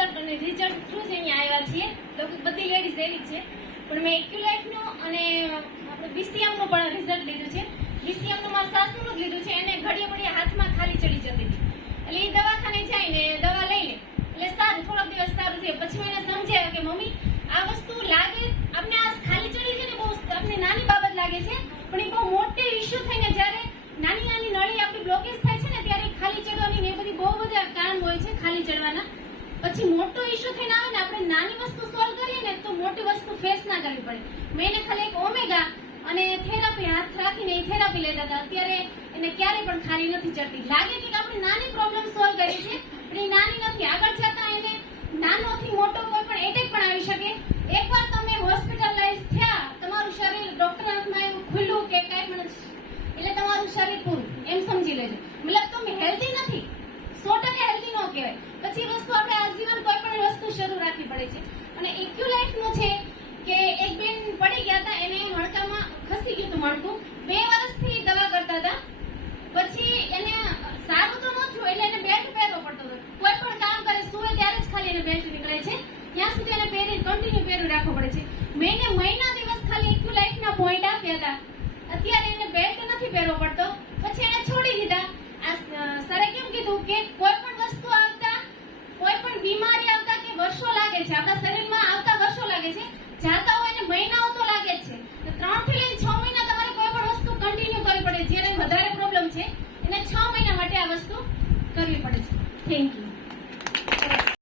Result through જ અહીંયા આવ્યા છીએ. લગભગ બધી લેડીઝ એવી જ છે, પણ મેં એક્યુલાઇફનું અને આપણે બીસીએમનું પણ રિઝલ્ટ લીધું છે. બીસીએમનું મારા સાસુનું જ લીધું છે. એને ઘડીએ ઘડીએ હાથમાં ખાલી ચડી જતી હતી, એટલે એ દવાખાને જઈને દવા લઈ લે એટલે સારું, થોડાક દિવસ સારું થયું. પછી મેં એને સમજાવ્યું કે મમ્મી આ વસ્તુ લાગે આપણે, આ ખાલી ચડી છે ને બહુ આપણે નાની બાબત લાગે છે, પણ એ બહુ મોટી ઇસ્યુ થઈને જ્યારે નાની નાની નળી આપણી બ્લોકેજ થાય છે ને ત્યારે ખાલી ચડવાની ને એ બધી બહુ બધા કારણ હોય છે ખાલી ચડવાના. પછી મોટો ઇસ્યુ થઈને આવે ને આપણે નાની વસ્તુ સોલ્વ કરીએ ને તો મોટી વસ્તુ ફેસ ના કરવી પડે. મેં એને ખાલી એક ઓમેગા અને થેરાપી હાથ રાખીને એ થેરાપી લેતા હતા. અત્યારે એને ક્યારેય પણ ખાલી નથી ચડતી. લાગે કે આપણે નાની પ્રોબ્લેમ સોલ્વ કરી છે પણ એ નાની નથી. આગળ જતા એને નાનોથી મોટો કોઈ પણ એટેક પણ આવી શકે. એકવાર તમે હોસ્પિટલાઇઝ થયા, તમારું શરીર ડોક્ટર હાથમાં એવું ખુલ્લું કે કઈ પણ એટલે તમારું શરીર પૂરું એમ સમજી લેજો. મતલબ તમે હેલ્ધી નથી, 100% હેલ્ધી ન કહેવાય. પછી વસ્તુ આપણે આજીવન કોઈ પણ વસ્તુ શરૂ રાખવી પડે છે. અને એક્યુલાઇફનું છે કે એક બેન પડી ગયા હતા, એને મણકામાં ખસી ગયું હતું મણકું. 2 વર્ષથી દવા કરતા હતા, પછી એને સારું તો ન થયું એટલે એને બેલ્ટ પહેરવો પડતો હતો. કોઈ પણ કામ કરે સુવે ત્યારે જ ખાલી એને બેલ્ટ નીકળે છે, ત્યાં સુધી એને કન્ટિન્યુ પહેરી રાખવો પડે છે. મેં મહિના દિવસ ખાલી એક્યુલાઇફના પોઈન્ટ આપ્યા હતા. અત્યારે એને બેલ્ટ નથી પહેરવો પડતો. પછી એને છોડી દીધા. સરે કેમ કીધું કે કોઈ પણ વસ્તુ આવતા, કોઈ પણ બીમારી આવતા કે વર્ષો લાગે છે. આપણા